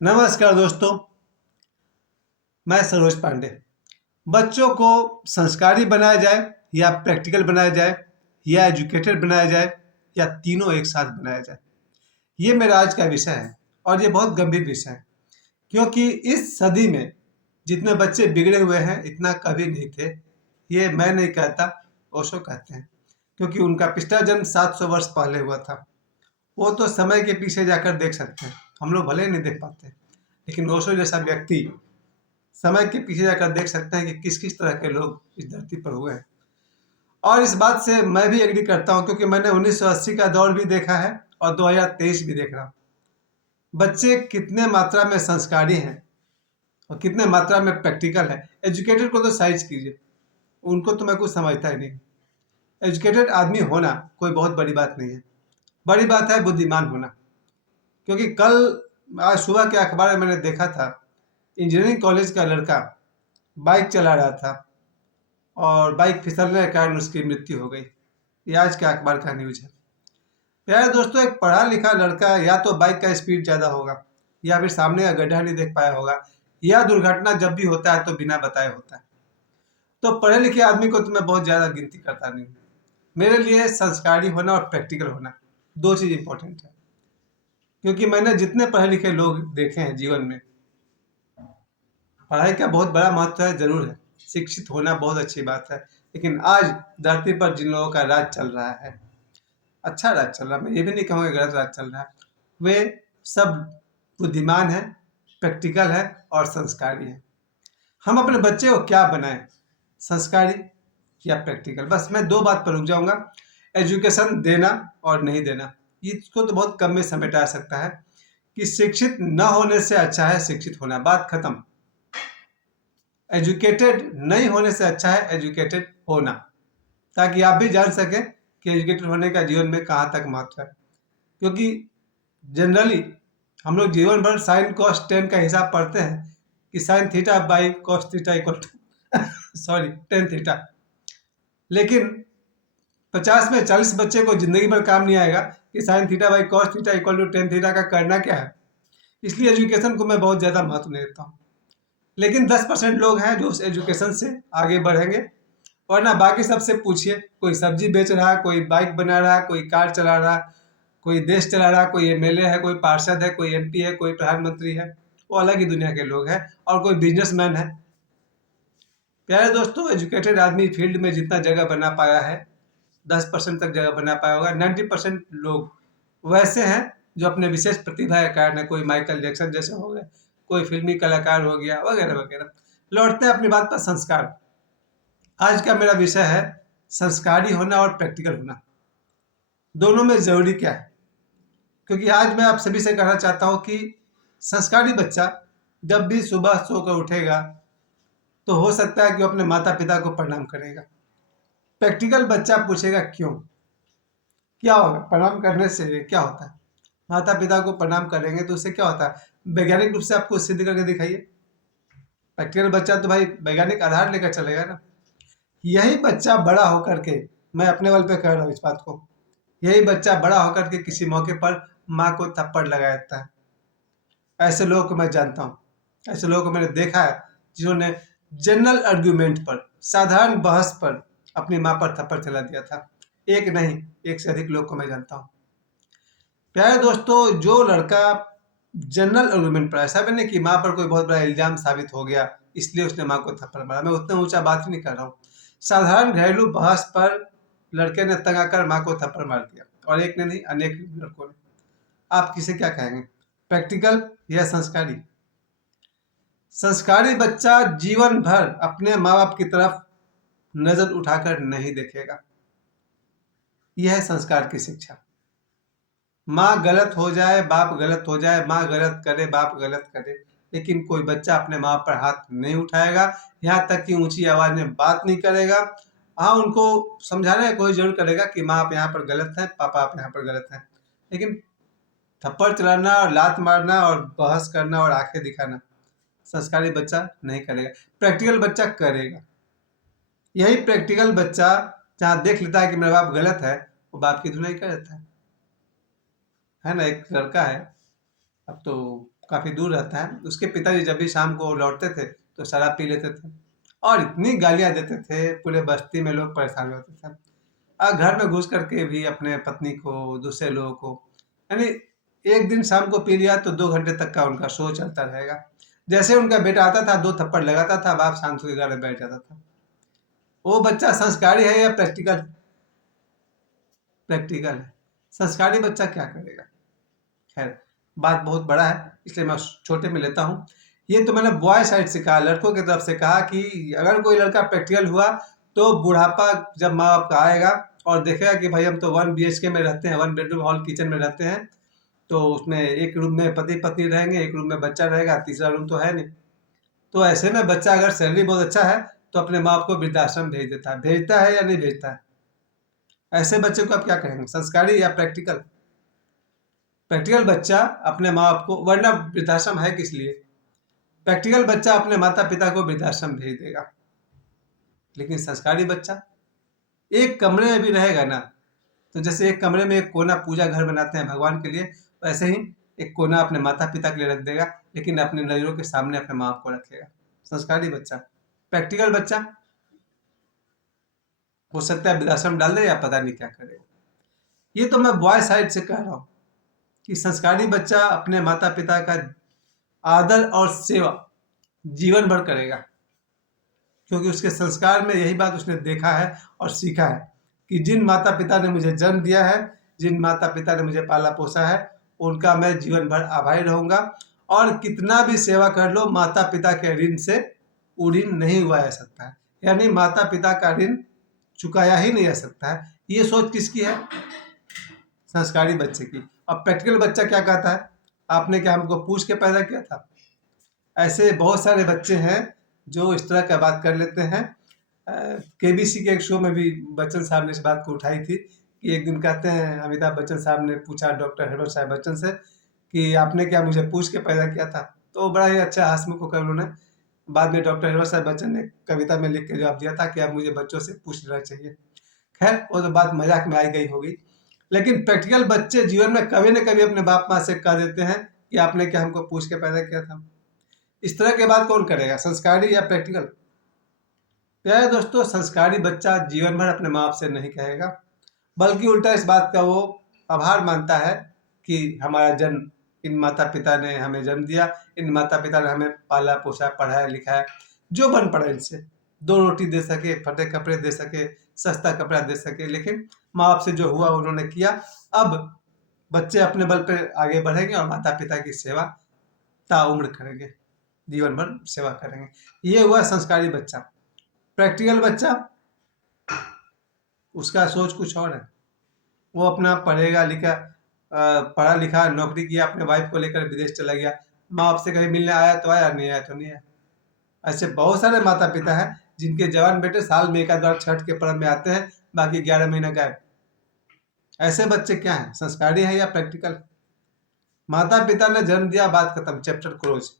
नमस्कार दोस्तों, मैं सरोज पांडे। बच्चों को संस्कारी बनाया जाए या प्रैक्टिकल बनाया जाए या एजुकेटेड बनाया जाए या तीनों एक साथ बनाया जाए, ये मेरा आज का विषय है और ये बहुत गंभीर विषय है क्योंकि इस सदी में जितने बच्चे बिगड़े हुए हैं इतना कभी नहीं थे। ये मैं नहीं कहता, ओशो कहते हैं, क्योंकि उनका पिछला जन्म 700 वर्ष पहले हुआ था। वो तो समय के पीछे जाकर देख सकते हैं, हम लोग भले ही नहीं देख पाते, लेकिन ओशो जैसा व्यक्ति समय के पीछे जाकर देख सकते हैं कि किस किस तरह के लोग इस धरती पर हुए हैं। और इस बात से मैं भी एग्री करता हूं क्योंकि मैंने 1980 का दौर भी देखा है और 2023 भी देख रहा हूं। बच्चे कितने मात्रा में संस्कारी हैं और कितने मात्रा में प्रैक्टिकल है। एजुकेटेड को तो साइज कीजिए, उनको तो मैं कुछ समझता ही नहीं। एजुकेटेड आदमी होना कोई बहुत बड़ी बात नहीं है, बड़ी बात है बुद्धिमान होना। क्योंकि आज सुबह के अखबार में मैंने देखा था, इंजीनियरिंग कॉलेज का लड़का बाइक चला रहा था और बाइक फिसलने के कारण उसकी मृत्यु हो गई। ये आज के अखबार का न्यूज है। प्यारे दोस्तों, एक पढ़ा लिखा लड़का या तो बाइक का स्पीड ज़्यादा होगा या फिर सामने का गड्ढा नहीं देख पाया होगा, या दुर्घटना जब भी होता है तो बिना बताए होता है। तो पढ़े लिखे आदमी को तो मैं बहुत ज़्यादा गिनती करता नहीं हूँ। मेरे लिए संस्कारी होना और प्रैक्टिकल होना दो चीज़ इंपॉर्टेंट है। क्योंकि मैंने जितने पढ़े लिखे लोग देखे हैं जीवन में, पढ़ाई का बहुत बड़ा महत्व है, जरूर है, शिक्षित होना बहुत अच्छी बात है। लेकिन आज धरती पर जिन लोगों का राज चल रहा है, अच्छा राज चल रहा है, मैं ये भी नहीं कहूँगा गलत राज चल रहा है, वे सब बुद्धिमान है, प्रैक्टिकल है और संस्कारी है। हम अपने बच्चे को क्या बनाएं, संस्कारी या प्रैक्टिकल? बस मैं दो बात पर रुक जाऊंगा, एजुकेशन देना और नहीं देना। इसको तो बहुत कम में समेटा जा सकता है कि शिक्षित न होने से अच्छा है शिक्षित होना, बात खत्म। एजुकेटेड नहीं होने से अच्छा है एजुकेटेड होना, ताकि आप भी जान सकें कि एजुकेटेड होने का जीवन में कहाँ तक महत्व है। क्योंकि जनरली हम लोग जीवन भर साइन कॉस टेन का हिसाब पढ़ते हैं कि sine theta by cos theta equal to sorry tan theta, लेकिन 50 में 40 बच्चे को जिंदगी भर काम नहीं आएगा कि sine theta by cos theta equal to tan theta का करना क्या है। इसलिए एजुकेशन को मैं बहुत ज़्यादा महत्व नहीं देता हूँ। लेकिन 10% लोग हैं जो उस एजुकेशन से आगे बढ़ेंगे, वरना बाकी सबसे पूछिए, कोई सब्जी बेच रहा है, कोई बाइक बना रहा है, कोई कार चला रहा है, कोई देश चला रहा है, कोई एमएलए है, कोई पार्षद है, कोई एमपी है, कोई प्रधानमंत्री है, वो अलग ही दुनिया के लोग हैं, और कोई बिजनेसमैन है। प्यारे दोस्तों, एजुकेटेड आदमी फील्ड में जितना जगह बना पाया है, 10% तक जगह बना पाया होगा। 90% लोग वैसे हैं जो अपने विशेष प्रतिभा के कारण है, कोई माइकल जैक्सन जैसे हो गए, कोई फिल्मी कलाकार हो गया, वगैरह वगैरह। लौटते हैं अपनी बात पर, संस्कार। आज का मेरा विषय है संस्कारी होना और प्रैक्टिकल होना, दोनों में जरूरी क्या है। क्योंकि आज मैं आप सभी से कहना चाहता हूं कि संस्कारी बच्चा जब भी सुबह सोकर उठेगा तो हो सकता है कि वो अपने माता पिता को प्रणाम करेगा। प्रैक्टिकल बच्चा पूछेगा क्यों, क्या होगा, प्रणाम करने से क्या होता है। माता पिता को प्रणाम करेंगे तो उससे क्या होता है, वैज्ञानिक रूप से आपको सिद्ध करके दिखाइए। प्रैक्टिकल बच्चा तो भाई वैज्ञानिक आधार लेकर चलेगा ना। यही बच्चा बड़ा होकर के, मैं अपने बल पे कह रहा हूँ इस बात को, यही बच्चा बड़ा होकर के किसी मौके पर माँ को थप्पड़ लगा देता है। ऐसे लोगों को मैं जानता हूँ, ऐसे लोगों को मैंने देखा है जिन्होंने जनरल आर्ग्यूमेंट पर, साधारण बहस पर अपनी माँ पर थप्पड़ चला दिया था। एक नहीं, एक से अधिक लोग को मैं जानता हूँ। प्यारे दोस्तों, जो लड़का जनरल आर्ग्यूमेंट पर, ऐसा भी नहीं कि माँ पर कोई बहुत बड़ा इल्जाम साबित हो गया इसलिए उसने माँ को थप्पड़ मारा, मैं उतना ऊंचा बात ही नहीं कर रहा हूँ, साधारण घरेलू बहस पर लड़के ने तंग आकर माँ को थप्पड़ मार दिया, और एक ने नहीं अनेक लड़कों ने। आप किसे क्या कहेंगे, प्रैक्टिकल या संस्कारी? संस्कारी बच्चा जीवन भर अपने माँ बाप की तरफ नजर उठाकर नहीं देखेगा। यह है संस्कार की शिक्षा। माँ गलत हो जाए, बाप गलत हो जाए, माँ गलत करे, बाप गलत करे, लेकिन कोई बच्चा अपने माँ पर हाथ नहीं उठाएगा, यहाँ तक कि ऊंची आवाज में बात नहीं करेगा। हाँ, उनको समझाने की कोशिश जरूर करेगा कि माँ आप यहाँ पर गलत हैं, पापा आप यहाँ पर गलत हैं, लेकिन थप्पड़ चलाना और लात मारना और बहस करना और आंखें दिखाना संस्कारी बच्चा नहीं करेगा। प्रैक्टिकल बच्चा करेगा। यही प्रैक्टिकल बच्चा जहाँ देख लेता है कि मेरा बाप गलत है, वो बाप की धुनाई कर देता है ना। एक लड़का है, अब तो काफ़ी दूर रहता है। उसके पिताजी जब भी शाम को लौटते थे तो शराब पी लेते थे और इतनी गालियाँ देते थे, पूरे बस्ती में लोग परेशान होते थे। घर में घुस करके भी अपने पत्नी को, दूसरे लोगों को, यानी एक दिन शाम को पी लिया तो 2 घंटे तक का उनका शो चलता रहेगा। जैसे उनका बेटा आता था 2 थप्पड़ लगाता था, बाप शांत होके गाने बैठ जाता था। वो बच्चा संस्कारी है या प्रैक्टिकल? प्रैक्टिकल है। संस्कारी बच्चा क्या करेगा? खैर, बात बहुत बड़ा है इसलिए मैं छोटे में लेता हूँ। ये तो मैंने बॉय साइड से कहा, लड़कों की तरफ से कहा कि अगर कोई लड़का प्रैक्टिकल हुआ तो बुढ़ापा जब माँ बाप का आएगा और देखेगा कि भाई हम तो 1 BHK में रहते हैं, 1 बेडरूम हॉल किचन में रहते हैं, तो उसमें एक रूम में पति पत्नी रहेंगे, एक रूम में बच्चा रहेगा, तीसरा रूम तो है नहीं। तो ऐसे में बच्चा अगर सैलरी बहुत अच्छा है तो अपने माँ बाप को वृद्धाश्रम भेजता है या नहीं भेजता है? ऐसे बच्चे को आप क्या कहेंगे, संस्कारी या प्रैक्टिकल? प्रैक्टिकल बच्चा अपने माँ बाप को, वरना वृद्धाश्रम है किस लिए? प्रैक्टिकल बच्चा अपने माता पिता को वृद्धाश्रम भेज देगा। लेकिन संस्कारी बच्चा एक कमरे में भी रहेगा ना, तो जैसे एक कमरे में एक कोना पूजा घर बनाते हैं भगवान के लिए, वैसे ही एक कोना अपने माता पिता के लिए रख देगा, लेकिन अपने नजरों के सामने अपने माँ बाप को रखेगा। संस्कारी बच्चा। प्रैक्टिकल बच्चा हो सकता है वृद्धाश्रम डाल दे या पता नहीं क्या करेगा। ये तो मैं बॉय साइड से कह रहा हूँ कि संस्कारी बच्चा अपने माता पिता का आदर और सेवा जीवन भर करेगा, क्योंकि उसके संस्कार में यही बात उसने देखा है और सीखा है कि जिन माता पिता ने मुझे जन्म दिया है, जिन माता पिता ने मुझे पाला पोसा है, उनका मैं जीवन भर आभारी रहूंगा। और कितना भी सेवा कर लो, माता पिता के ऋण से ऋण नहीं हुआ जा सकता है, यानी माता पिता का ऋण चुकाया ही नहीं जा सकता है। ये सोच किसकी है? संस्कारी बच्चे की। अब प्रैक्टिकल बच्चा क्या कहता है, आपने क्या हमको पूछ के पैदा किया था? ऐसे बहुत सारे बच्चे हैं जो इस तरह का बात कर लेते हैं। केबीसी के एक शो में भी बच्चन साहब ने इस बात को उठाई थी कि एक दिन कहते हैं, अमिताभ बच्चन साहब ने पूछा डॉक्टर हर्षवर्धन बच्चन से कि आपने क्या मुझे पूछ के पैदा किया था? तो बड़ा ही अच्छा हंसमुख होकर उन्होंने बाद में डॉक्टर हर्षवर्धन बच्चन ने कविता में लिख के जवाब दिया था कि अब मुझे बच्चों से पूछ लेना चाहिए। खैर, वो तो बात मजाक में आई गई होगी, लेकिन प्रैक्टिकल बच्चे जीवन में कभी न कभी अपने बाप माँ से कह देते हैं कि आपने क्या हमको पूछ के पैदा किया था। इस तरह के बात कौन करेगा, संस्कारी या प्रैक्टिकल? प्यारे दोस्तों, संस्कारी बच्चा जीवन भर अपने माँ बाप से नहीं कहेगा, बल्कि उल्टा इस बात का वो आभार मानता है कि हमारा जन्म, इन माता पिता ने हमें जन्म दिया, इन माता पिता ने हमें पाला पोसा, पढ़ाया लिखाया, जो बन पड़ा इनसे, 2 रोटी दे सके, फटे कपड़े दे सके, सस्ता कपड़ा दे सके, लेकिन माँ बाप से जो हुआ उन्होंने किया। अब बच्चे अपने बल पर आगे बढ़ेंगे और माता पिता की सेवा ताउम्र करेंगे, जीवन भर सेवा करेंगे। ये हुआ संस्कारी बच्चा। प्रैक्टिकल बच्चा, उसका सोच कुछ और है। वो अपना पढ़ेगा लिखा, पढ़ा लिखा, नौकरी किया, अपने वाइफ को लेकर विदेश चला गया, माँ बाप से कहीं मिलने आया तो आया, नहीं आया तो नहीं आया। ऐसे बहुत सारे माता पिता हैं जिनके जवान बेटे साल में एक आध बार छठ के पर्व में आते हैं, बाकी 11 महीना गायब। ऐसे बच्चे क्या हैं, संस्कारी है या प्रैक्टिकल? माता पिता ने जन्म दिया, बात खत्म, चैप्टर क्लोज।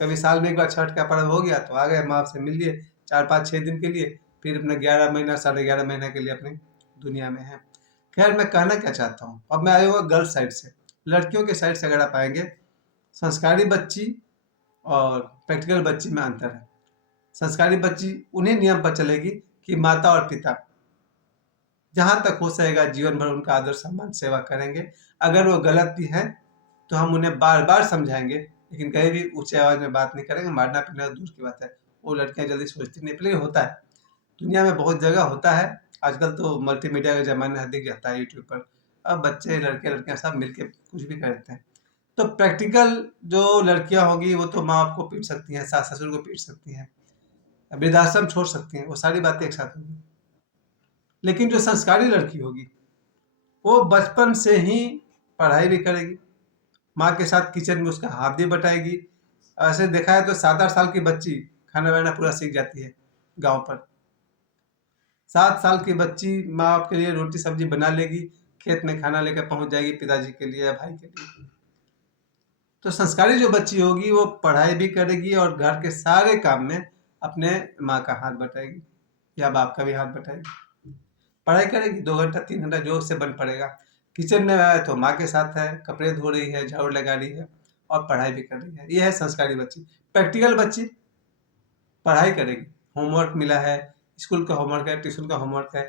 कभी साल में एक बार छठ का पर्व हो गया तो आ गए, माँ बाप से मिल लिए 4-5-6 दिन के लिए, फिर अपने 11 महीना 11.5 महीना के लिए अपनी दुनिया में है। खैर, मैं कहना क्या चाहता हूँ, अब मैं आया हुआ गर्ल्स साइड से। लड़कियों के साइड से अगर आप आएंगे, संस्कारी बच्ची और प्रैक्टिकल बच्ची में अंतर है। संस्कारी बच्ची उन्हीं नियम पर चलेगी कि माता और पिता जहाँ तक हो सकेगा जीवन भर उनका आदर सम्मान सेवा करेंगे। अगर वो गलत भी हैं तो हम उन्हें बार बार समझाएंगे, लेकिन कहीं भी ऊंचे आवाज में बात नहीं करेंगे। मारना पीटना तो दूर की बात है, वो लड़कियां जल्दी सोचती नहीं, लेकिन होता है, दुनिया में बहुत जगह होता है। आजकल तो मल्टीमीडिया का जमाना है, दिख जाता है यूट्यूब पर। अब बच्चे लड़के लड़कियां सब मिलके कुछ भी करते हैं। तो प्रैक्टिकल जो लड़कियां होगी वो तो माँ बाप को पीट सकती हैं, सास ससुर को पीट सकती हैं, वृद्धाश्रम छोड़ सकती हैं, वो सारी बातें एक साथ होगी। लेकिन जो संस्कारी लड़की होगी वो बचपन से ही पढ़ाई भी करेगी, माँ के साथ किचन में उसका हाथ भी बटाएगी। ऐसे देखा है तो 7-8 साल की बच्ची खाना बनाना पूरा सीख जाती है गांव पर। 7 साल की बच्ची माँ बाप के लिए रोटी सब्जी बना लेगी, खेत में खाना लेकर पहुंच जाएगी पिताजी के लिए या भाई के लिए। तो संस्कारी जो बच्ची होगी वो पढ़ाई भी करेगी और घर के सारे काम में अपने माँ का हाथ बटाएगी या बाप का भी हाथ बटाएगी। पढ़ाई करेगी 2 घंटा 3 घंटा जो उससे बन पड़ेगा। किचन में है तो माँ के साथ है, कपड़े धो रही है, झाड़ू लगा रही है, और पढ़ाई भी कर रही है। ये है संस्कारी बच्ची। प्रैक्टिकल बच्ची पढ़ाई करेगी, होमवर्क मिला है, स्कूल का होमवर्क है, ट्यूशन का होमवर्क है,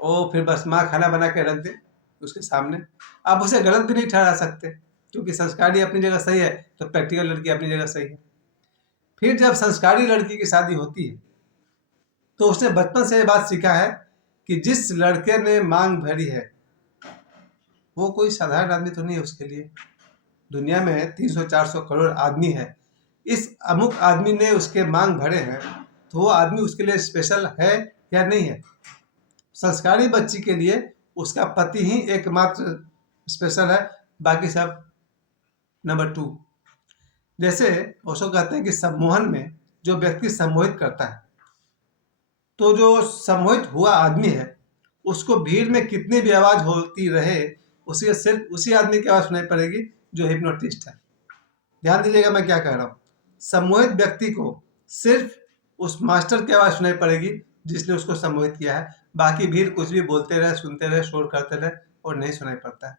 वो फिर बस माँ खाना बना के रख दे उसके सामने, आप उसे गलत भी नहीं ठहरा सकते, क्योंकि संस्कारी अपनी जगह सही है तो प्रैक्टिकल लड़की अपनी जगह सही है। फिर जब संस्कारी लड़की की शादी होती है तो उसने बचपन से ये बात सीखा है कि जिस लड़के ने मांग भरी है वो कोई साधारण आदमी तो नहीं है उसके लिए। दुनिया में 300-400 करोड़ आदमी है, इस अमुक आदमी ने उसके मांग भरे हैं तो वो आदमी उसके लिए स्पेशल है या नहीं है। संस्कारी बच्ची के लिए उसका पति ही एकमात्र स्पेशल है, बाकी सब नंबर 2। जैसे ओशो कहते हैं कि सम्मोहन में जो व्यक्ति सम्मोहित करता है, तो जो सम्मोहित हुआ आदमी है उसको भीड़ में कितनी भी आवाज होती रहे, उसे सिर्फ उसी आदमी की आवाज सुनाई पड़ेगी जो हिप्नोटिस्ट है। ध्यान दीजिएगा मैं क्या कह रहा हूँ। सम्मोहित व्यक्ति को सिर्फ उस मास्टर की आवाज सुनाई पड़ेगी जिसने उसको सम्मोहित किया है, बाकी भीड़ कुछ भी बोलते रहे, सुनते रहे, शोर करते रहे और नहीं सुनाई पड़ता है।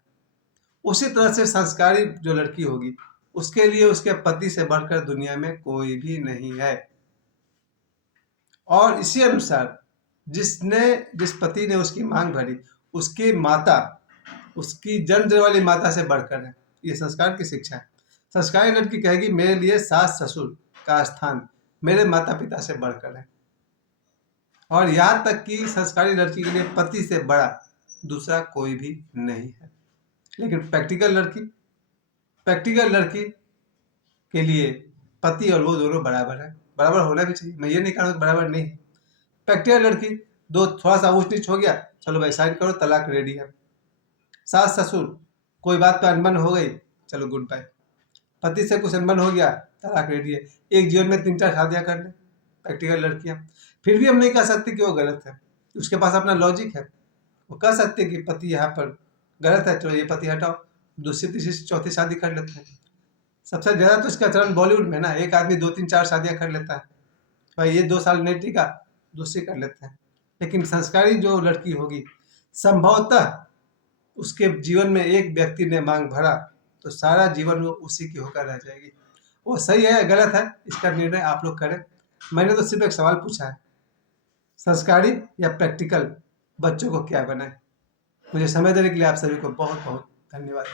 उसी तरह से संस्कारी जो लड़की होगी उसके लिए उसके पति से बढ़कर दुनिया में कोई भी नहीं है। और इसी अनुसार जिस पति ने उसकी मांग भरी, उसकी माता उसकी जन्म देने वाली माता से बढ़कर है। ये संस्कार की शिक्षा है। संस्कारी लड़की कहेगी मेरे लिए सास ससुर का स्थान मेरे माता पिता से बढ़कर है। और यहाँ तक कि संस्कारी लड़की के लिए पति से बड़ा दूसरा कोई भी नहीं है। लेकिन प्रैक्टिकल लड़की के लिए पति और वो दोनों बराबर है। बराबर होना भी चाहिए, मैं ये नहीं कह रहा हूँ बराबर नहीं है। प्रैक्टिकल लड़की दो थोड़ा सा ऊंच नीच हो गया, चलो भाई साइन करो, तलाक रेडी है। सास ससुर कोई बात पे अनबन हो गई, चलो गुड बाय। पति से कुछ अनबन हो गया, तलाक रेडी है। एक जीवन में 3-4 शादियां कर ले प्रैक्टिकल लड़कियां, फिर भी हम नहीं कह सकते कि वो गलत है। उसके पास अपना लॉजिक है, वो कह सकते कि पति यहाँ पर गलत है, चलो ये पति हटाओ, दूसरी तीसरी चौथी शादी कर लेते हैं। सबसे ज्यादा तो इसका चलन बॉलीवुड में ना, एक आदमी 2-3-4 शादियां कर लेता है, भाई ये 2 साल नहीं टिका, दूसरी कर लेते हैं। लेकिन संस्कारी जो लड़की होगी संभवतः उसके जीवन में एक व्यक्ति ने मांग भरा तो सारा जीवन वो उसी की होकर रह जाएगी। वो सही है या गलत है इसका निर्णय आप लोग करें। मैंने तो सिर्फ एक सवाल पूछा है, संस्कारी या प्रैक्टिकल बच्चों को क्या बनाए। मुझे समय देने के लिए आप सभी को बहुत बहुत धन्यवाद।